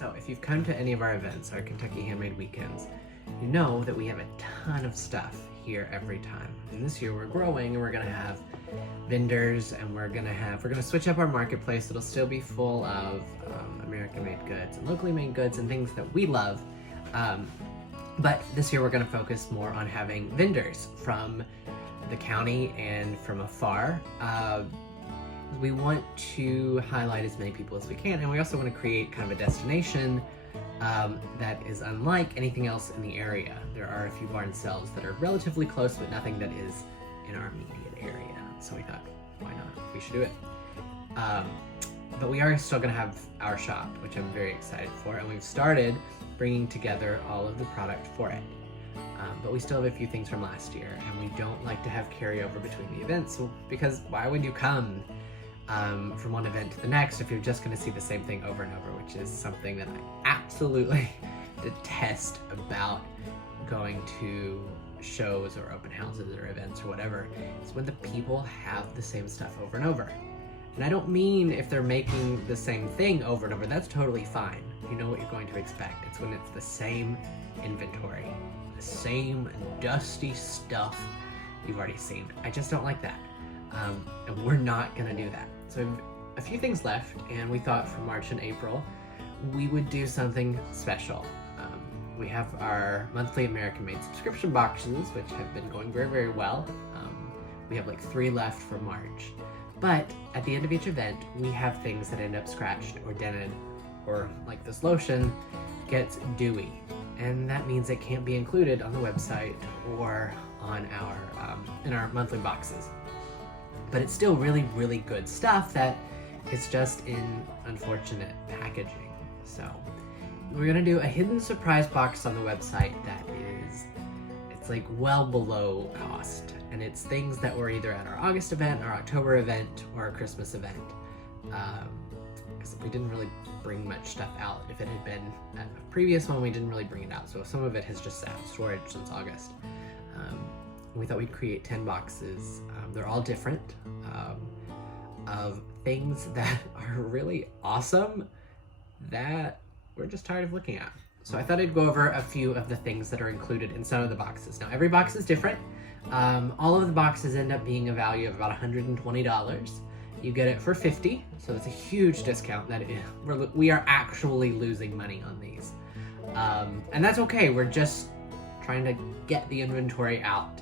So if you've come to any of our events, our Kentucky Handmade Weekends, you know that we have a ton of stuff here every time. And this year we're growing and we're gonna have vendors, and we're gonna switch up our marketplace. It'll still be full of American made goods and locally made goods and things that we love. But this year we're gonna focus more on having vendors from the county and from afar. We want to highlight as many people as we can, and we also want to create kind of a destination that is unlike anything else in the area. There are a few barn sales that are relatively close, but nothing that is in our immediate area. So we thought, why not? We should do it. But we are still going to have our shop, which I'm very excited for, and we've started bringing together all of the product for it. But we still have a few things from last year, and we don't like to have carryover between the events, because why would you come from one event to the next if you're just going to see the same thing over and over, which is something that I absolutely detest about going to shows or open houses or events or whatever, is when the people have the same stuff over and over. And I don't mean if they're making the same thing over and over, that's totally fine. You know what you're going to expect. It's when it's the same inventory, the same dusty stuff you've already seen. I just don't like that. And we're not gonna do that. So we have a few things left, and we thought for March and April, we would do something special. We have our monthly American Made subscription boxes, which have been going very, very well. We have like 3 left for March. But at the end of each event, we have things that end up scratched or dented, or like this lotion gets dewy. And that means it can't be included on the website or on our in our monthly boxes. But it's still really, really good stuff that is just in unfortunate packaging. So we're gonna do a hidden surprise box on the website that it's like well below cost. And it's things that were either at our August event, our October event, or our Christmas event. Because we didn't really bring much stuff out. If it had been at a previous one, we didn't really bring it out. So some of it has just sat in storage since August. We thought we'd create 10 boxes. They're all different, of things that are really awesome that we're just tired of looking at. So I thought I'd go over a few of the things that are included in some of the boxes. Now, every box is different. All of the boxes end up being a value of about $120. You get it for $50, so it's a huge discount. We are actually losing money on these. And that's okay, we're just trying to get the inventory out.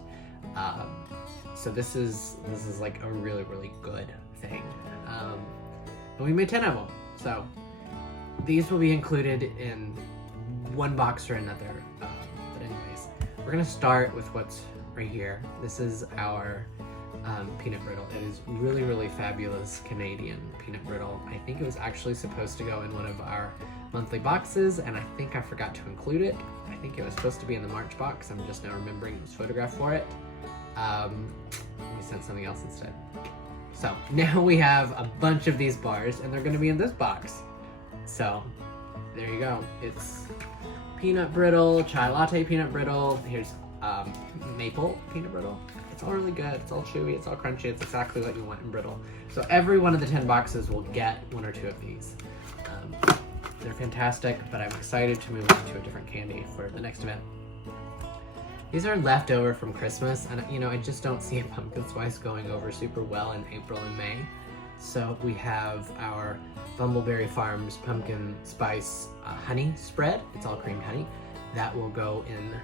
So this is like a really, really good thing. And we made 10 of them. So these will be included in one box or another. But anyways, we're gonna start with what's right here. This is our peanut brittle. It is really, really fabulous Canadian peanut brittle. I think it was actually supposed to go in one of our monthly boxes, and I think I forgot to include it. I think it was supposed to be in the March box. I'm just now remembering this photograph for it. We sent something else instead. So now we have a bunch of these bars, and they're going to be in this box. So there you go. It's peanut brittle, chai latte peanut brittle. Here's maple peanut brittle. It's all really good. It's all chewy. It's all crunchy. It's exactly what you want in brittle. So every one of the 10 boxes will get 1 or 2 of these. They're fantastic, but I'm excited to move on to a different candy for the next event. These are leftover from Christmas, and I just don't see a pumpkin spice going over super well in April and May. So we have our Bumbleberry Farms pumpkin spice honey spread. It's all creamed honey. That will go in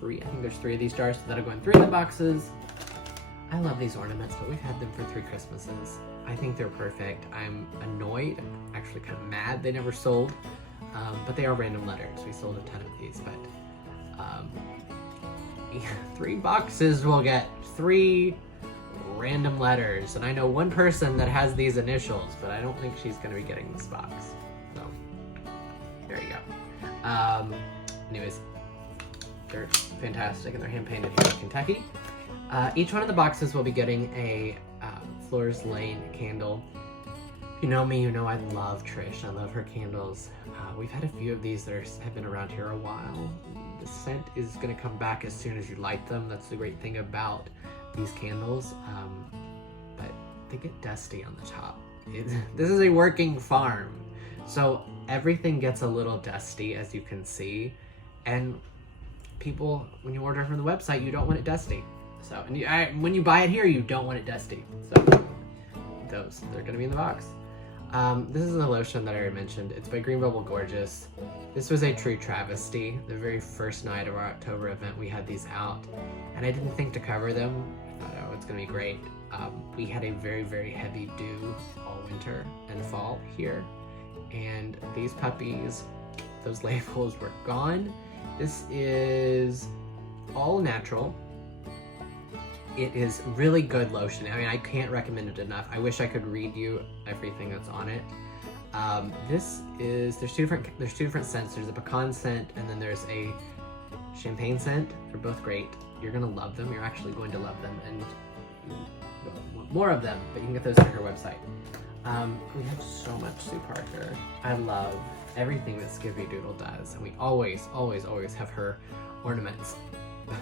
3. I think there's 3 of these jars, so that'll go in 3 of the boxes. I love these ornaments, but we've had them for 3 Christmases. I think they're perfect. I'm annoyed, I'm actually kind of mad they never sold, but they are random letters. We sold a ton of these, but 3 boxes will get 3 random letters, and I know one person that has these initials, but I don't think she's going to be getting this box. So there you go. Anyways, they're fantastic, and they're hand painted here in Kentucky. Each one of the boxes will be getting a Floors Lane candle. If you know me, you know I love Trish. I love her candles. We've had a few of these that have been around here a while. The scent is going to come back as soon as you light them. That's the great thing about these candles. But they get dusty on the top. This is a working farm. So everything gets a little dusty, as you can see, and people, when you order from the website, you don't want it dusty. So, and when you buy it here, you don't want it dusty. So they're gonna be in the box. This is the lotion that I already mentioned. It's by Green Bubble Gorgeous. This was a true travesty. The very first night of our October event, we had these out, and I didn't think to cover them. I thought, oh, it's gonna be great. We had a very, very heavy dew all winter and fall here, and these puppies, those labels were gone. This is all natural. It is really good lotion. I mean, I can't recommend it enough. I wish I could read you everything that's on it. There's two different scents. There's a pecan scent, and then there's a champagne scent. They're both great. You're gonna love them. You're actually going to love them, and you want more of them, but you can get those through her website. We have so much Sue Parker. I love everything that Skippy Doodle does, and we always, always, always have her ornaments. But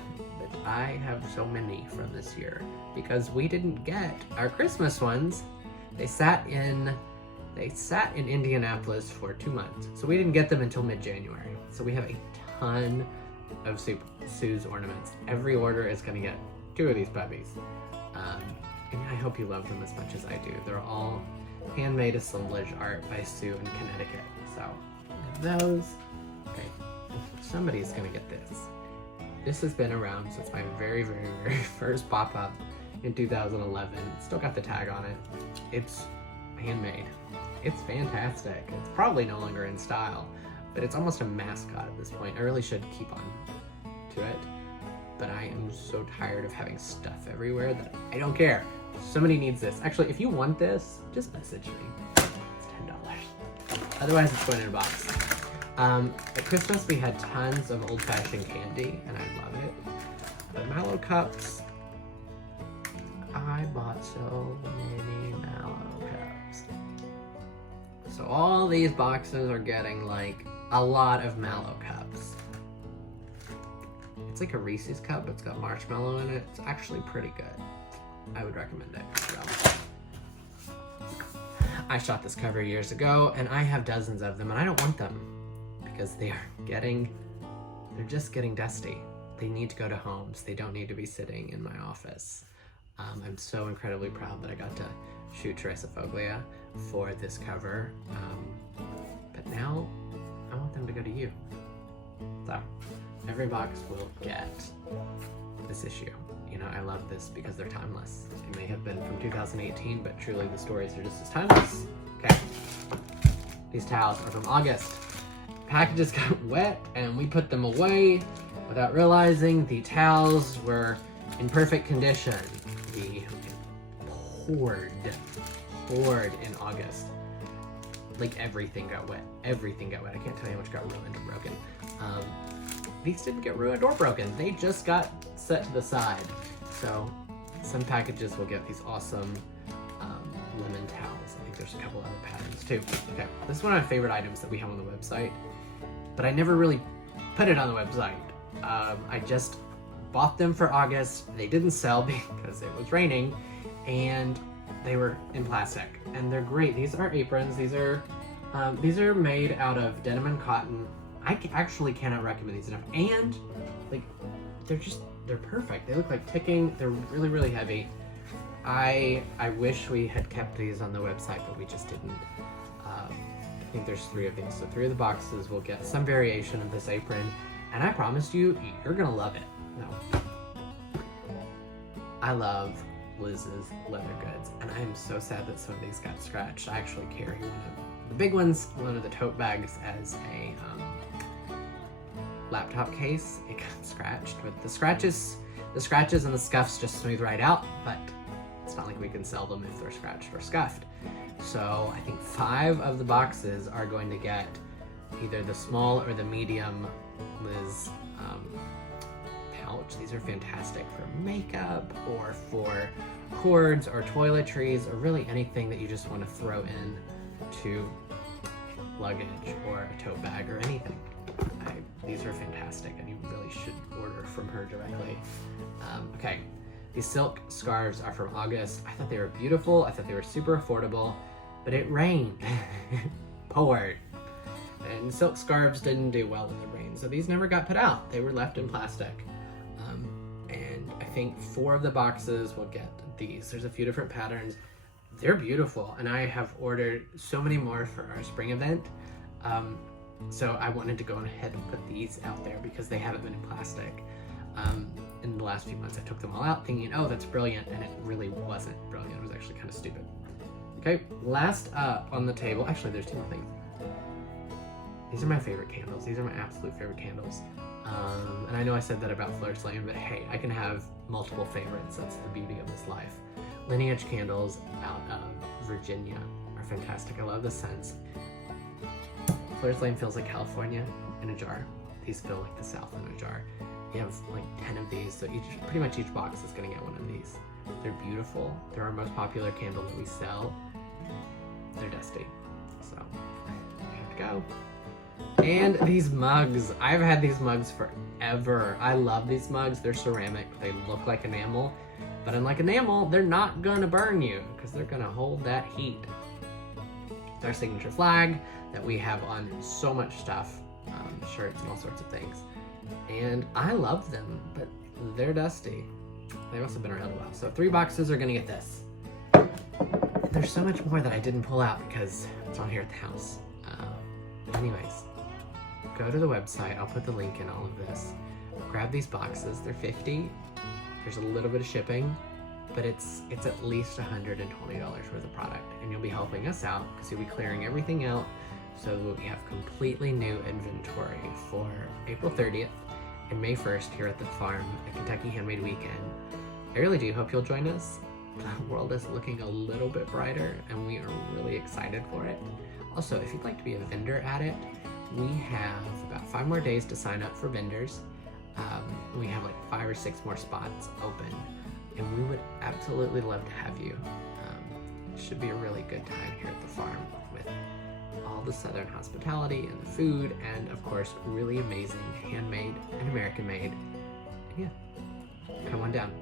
I have so many from this year because we didn't get our Christmas ones. They sat in Indianapolis for 2 months, so we didn't get them until mid-January. So we have a ton of Sue's ornaments. Every order is going to get 2 of these puppies, and I hope you love them as much as I do. They're all handmade assemblage art by Sue in Connecticut. So those, okay, somebody's going to get this. This has been around since my very, very, very first pop-up in 2011. Still got the tag on it. It's handmade. It's fantastic. It's probably no longer in style, but it's almost a mascot at this point. I really should keep on to it, but I am so tired of having stuff everywhere that I don't care. Somebody needs this. Actually, if you want this, just message me. It's $10. Otherwise, it's going in a box. At Christmas, we had tons of old-fashioned candy, and I love it. The Mallow cups, I bought so many Mallow cups. So all these boxes are getting like a lot of Mallow cups. It's like a Reese's cup, it's got marshmallow in it. It's actually pretty good. I would recommend it. So, I shot this cover years ago, and I have dozens of them, and I don't want them because they're just getting dusty. They need to go to homes. They don't need to be sitting in my office. I'm so incredibly proud that I got to shoot Teresa Foglia for this cover. But now I want them to go to you. So every box will get this issue. You know, I love this because they're timeless. It may have been from 2018, but truly the stories are just as timeless. Okay. These towels are from August. Packages got wet and we put them away without realizing the towels were in perfect condition. We poured in August. Like everything got wet. Everything got wet. I can't tell you how much got ruined or broken. These didn't get ruined or broken. They just got set to the side. So some packages will get these awesome lemon towels. I think there's a couple other patterns too. Okay, this is one of my favorite items that we have on the website, but I never really put it on the website. I just bought them for August. They didn't sell because it was raining, and they were in plastic, and they're great. These are aprons. These are made out of denim and cotton. I actually cannot recommend these enough, and like they're perfect. They look like ticking. They're really, really heavy. I wish we had kept these on the website, but we just didn't. I think there's 3 of these, so 3 of the boxes will get some variation of this apron, and I promise you, you're gonna love it. No, I love Liz's leather goods, and I am so sad that some of these got scratched. I actually carry one of the big ones, one of the tote bags, as a laptop case. It got scratched, but the scratches and the scuffs just smooth right out, but it's not like we can sell them if they're scratched or scuffed. So I think 5 of the boxes are going to get either the small or the medium Liz pouch. These are fantastic for makeup or for cords or toiletries or really anything that you just want to throw in to luggage or a tote bag or anything. These are fantastic, and you really should order from her directly. Okay, these silk scarves are from August. I thought they were beautiful. I thought they were super affordable, but it rained. Poured. And silk scarves didn't do well in the rain, so these never got put out. They were left in plastic. And I think 4 of the boxes will get these. There's a few different patterns. They're beautiful, and I have ordered so many more for our spring event. So I wanted to go ahead and put these out there because they haven't been in plastic. In the last few months, I took them all out thinking, oh, that's brilliant, and it really wasn't brilliant. It was actually kind of stupid. Okay, last up on the table, actually there's 2 more things. These are my favorite candles. These are my absolute favorite candles. And I know I said that about Flourish Lane, but hey, I can have multiple favorites. That's the beauty of this life. Lineage candles out of Virginia are fantastic. I love the scents. Flourish Lane feels like California in a jar. These feel like the South in a jar. You have like 10 of these, so pretty much each box is gonna get one of these. They're beautiful. They're our most popular candle that we sell. They're dusty, so I have to go. And these mugs. I've had these mugs forever. I love these mugs. They're ceramic. They look like enamel, but unlike enamel, they're not gonna burn you because they're gonna hold that heat. It's our signature flag that we have on so much stuff, shirts and all sorts of things. And I love them, but they're dusty. They've also been around a while. So 3 boxes are gonna get this. There's so much more that I didn't pull out because it's all here at the house. Anyways, go to the website. I'll put the link in all of this. Grab these boxes. They're $50. There's a little bit of shipping, but it's at least $120 worth of product, and you'll be helping us out because you'll be clearing everything out so we have completely new inventory for April 30th and May 1st here at the farm at Kentucky Handmade Weekend. I really do hope you'll join us. The world is looking a little bit brighter and we are really excited for it. Also, if you'd like to be a vendor at it, we have about 5 more days to sign up for vendors. We have like 5 or 6 more spots open, and we would absolutely love to have you. It should be a really good time here at the farm with all the Southern hospitality and the food, and of course, really amazing handmade and American made. Yeah, come on down.